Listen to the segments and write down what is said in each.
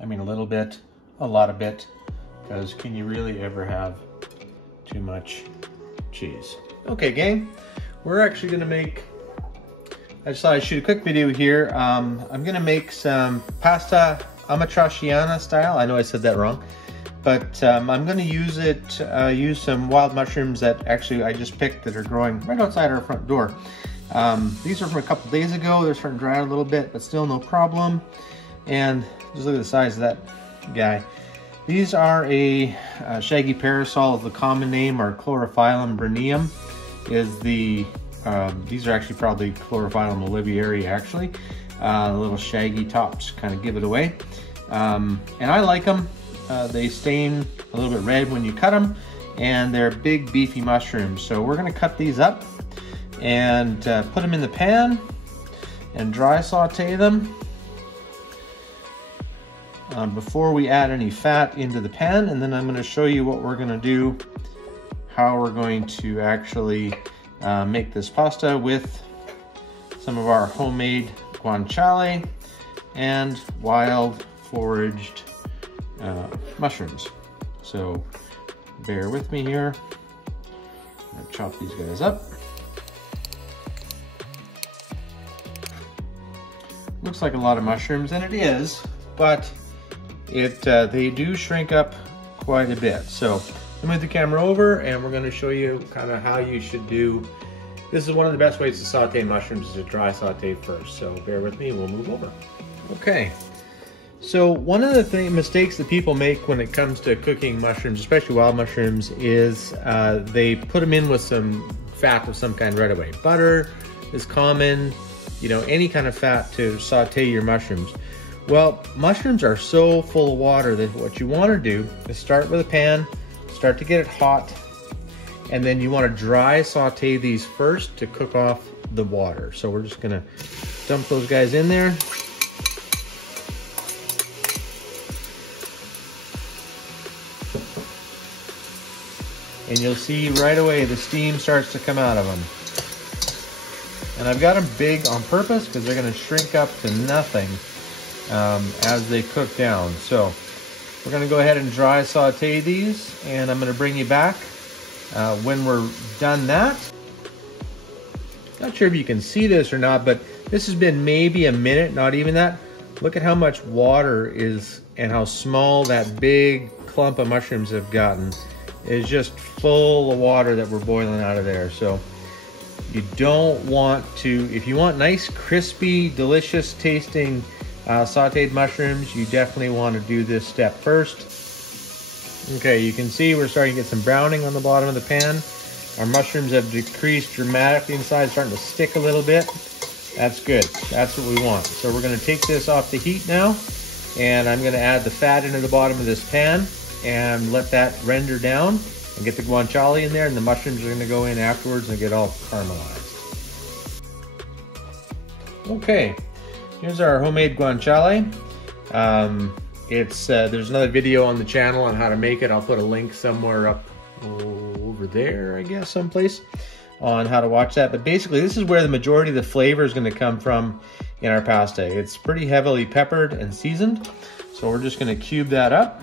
I mean a little bit, a lot of bit, because can you really ever have too much cheese? Okay, gang, we're actually gonna make, I just thought I'd shoot a quick video here. I'm gonna make some pasta amatriciana style. I know I said that wrong, but I'm gonna use some wild mushrooms that actually I just picked that are growing right outside our front door. These are from a couple days ago. They're starting to dry out a little bit, but still no problem. And just look at the size of that guy. These are a shaggy parasol, the common name, or Chlorophyllum berneum is the, these are actually probably Chlorophyllum olivieri actually. Little shaggy tops kind of give it away. And I like them. They stain a little bit red when you cut them, and they're big beefy mushrooms. So we're gonna cut these up and put them in the pan and dry saute them before we add any fat into the pan. And then I'm going to show you what we're going to do, how we're going to actually make this pasta with some of our homemade guanciale and wild foraged mushrooms. So bear with me here. I'm going to chop these guys up. Looks like a lot of mushrooms, and it is, but they do shrink up quite a bit. So I'm move the camera over, and we're going to show you kind of how you should do. This is one of the best ways to saute mushrooms, is to dry saute first. So bear with me, we'll move over. Okay. So one of the mistakes that people make when it comes to cooking mushrooms, especially wild mushrooms, is they put them in with some fat of some kind right away. Butter is common. You know, any kind of fat to saute your mushrooms. Well, mushrooms are so full of water that what you want to do is start with a pan, start to get it hot, and then you want to dry saute these first to cook off the water. So we're just gonna dump those guys in there. And you'll see right away the steam starts to come out of them. And I've got them big on purpose because they're going to shrink up to nothing as they cook down. So we're going to go ahead and dry saute these, and I'm going to bring you back when we're done that. Not sure if you can see this or not, but this has been maybe a minute, not even that. Look at how much water is and how small that big clump of mushrooms have gotten. It's just full of water that we're boiling out of there. So you don't want to, if you want nice, crispy, delicious tasting sauteed mushrooms, you definitely want to do this step first. Okay, you can see we're starting to get some browning on the bottom of the pan. Our mushrooms have decreased dramatically in size, starting to stick a little bit. That's good, that's what we want. So we're gonna take this off the heat now, and I'm gonna add the fat into the bottom of this pan and let that render down. And get the guanciale in there, and the mushrooms are gonna go in afterwards and get all caramelized. Okay, here's our homemade guanciale. There's another video on the channel on how to make it. I'll put a link somewhere up over there, I guess, someplace, on how to watch that. But basically, this is where the majority of the flavor is gonna come from in our pasta. It's pretty heavily peppered and seasoned. So we're just gonna cube that up.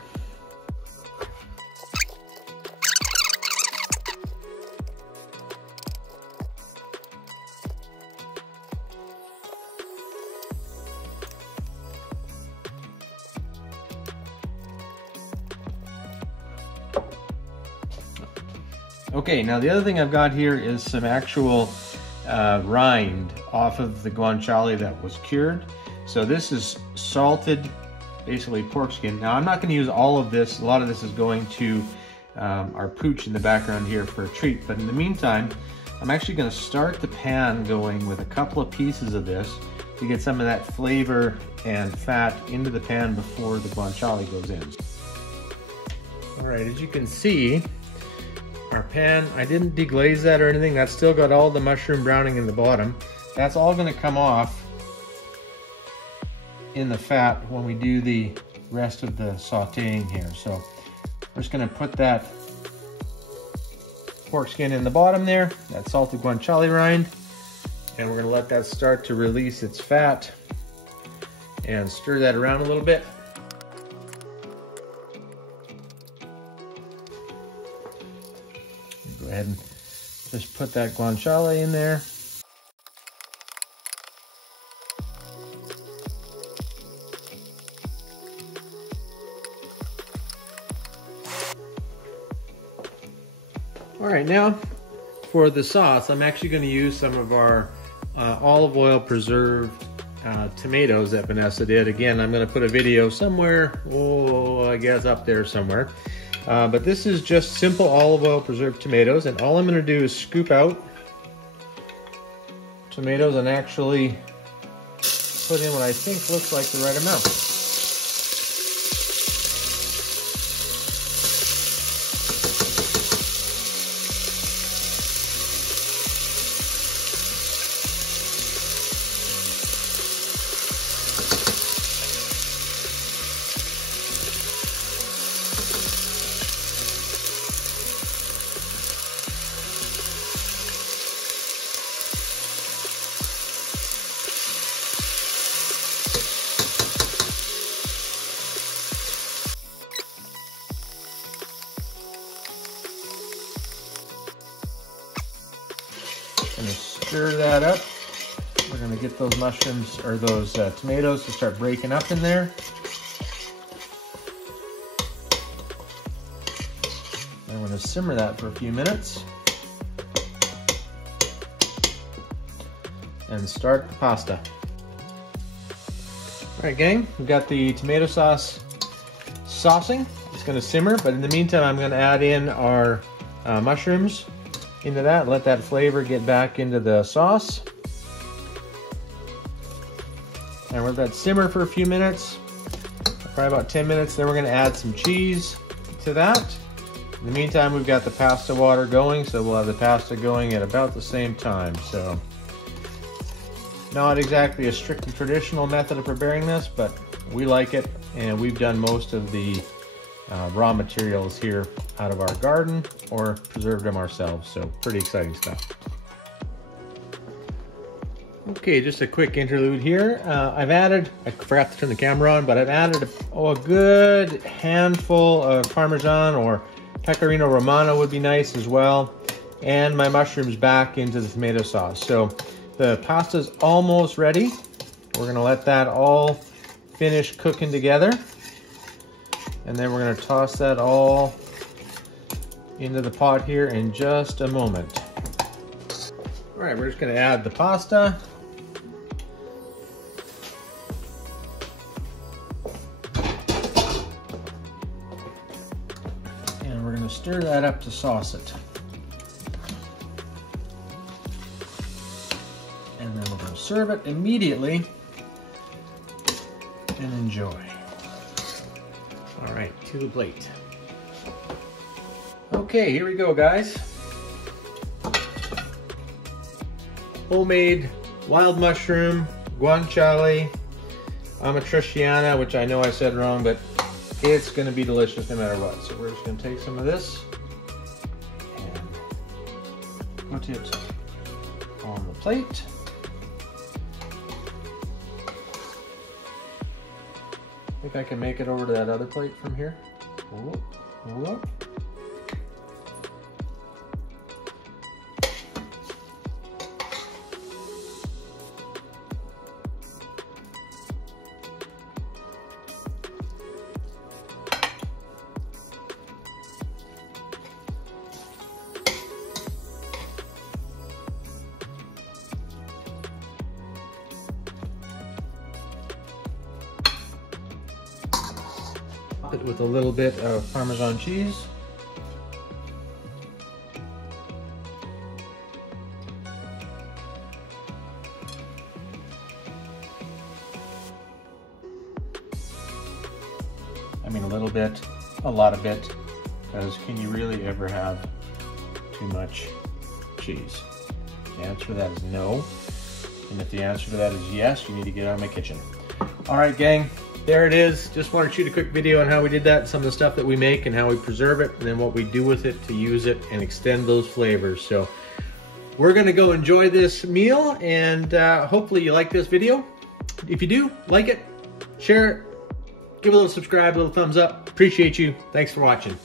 Okay, now the other thing I've got here is some actual rind off of the guanciale that was cured. So this is salted, basically pork skin. Now I'm not going to use all of this. A lot of this is going to our pooch in the background here for a treat. But in the meantime, I'm actually going to start the pan going with a couple of pieces of this to get some of that flavor and fat into the pan before the guanciale goes in. All right, as you can see, our pan, I didn't deglaze that or anything. That's still got all the mushroom browning in the bottom. That's all going to come off in the fat when we do the rest of the sauteing here. So we're just going to put that pork skin in the bottom there, that salted guanciale rind, and we're going to let that start to release its fat and stir that around a little bit. ahead and just put that guanciale in there. All right, now for the sauce, I'm actually going to use some of our olive oil preserved tomatoes that Vanessa did. Again, I'm going to put a video somewhere, I guess up there somewhere. But this is just simple olive oil preserved tomatoes, and all I'm going to do is scoop out tomatoes and actually put in what I think looks like the right amount. Gonna stir that up. We're gonna get those mushrooms or those tomatoes to start breaking up in there. I'm gonna simmer that for a few minutes and start the pasta. All right, gang, we've got the tomato sauce saucing. It's gonna simmer, but in the meantime, I'm gonna add in our mushrooms into that, let that flavor get back into the sauce. And we'll let that simmer for a few minutes, probably about 10 minutes. Then we're gonna add some cheese to that. In the meantime, we've got the pasta water going, so we'll have the pasta going at about the same time. So, not exactly a strictly traditional method of preparing this, but we like it, and we've done most of the raw materials here out of our garden or preserved them ourselves, so pretty exciting stuff. Okay, just a quick interlude here. I forgot to turn the camera on, but I've added a good handful of parmesan, or pecorino Romano would be nice as well, and my mushrooms back into the tomato sauce. So the pasta's almost ready. We're gonna let that all finish cooking together, and then we're gonna toss that all into the pot here in just a moment. All right, we're just gonna add the pasta. And we're gonna stir that up to sauce it. And then we're gonna serve it immediately and enjoy. All right, to the plate. Okay, here we go, guys. Homemade wild mushroom, guanciale, amatriciana, which I know I said wrong, but it's gonna be delicious no matter what. So we're just gonna take some of this and put it on the plate. I think I can make it over to that other plate from here. Whoop, whoop. It with a little bit of Parmesan cheese. I mean, a little bit, a lot of it, because can you really ever have too much cheese? The answer to that is no. And if the answer to that is yes, you need to get out of my kitchen. All right, gang. There it is. Just wanted to shoot a quick video on how we did that, some of the stuff that we make and how we preserve it, and then what we do with it to use it and extend those flavors. So we're gonna go enjoy this meal, and hopefully you like this video. If you do, like it, share it, give a little subscribe, a little thumbs up. Appreciate you. Thanks for watching.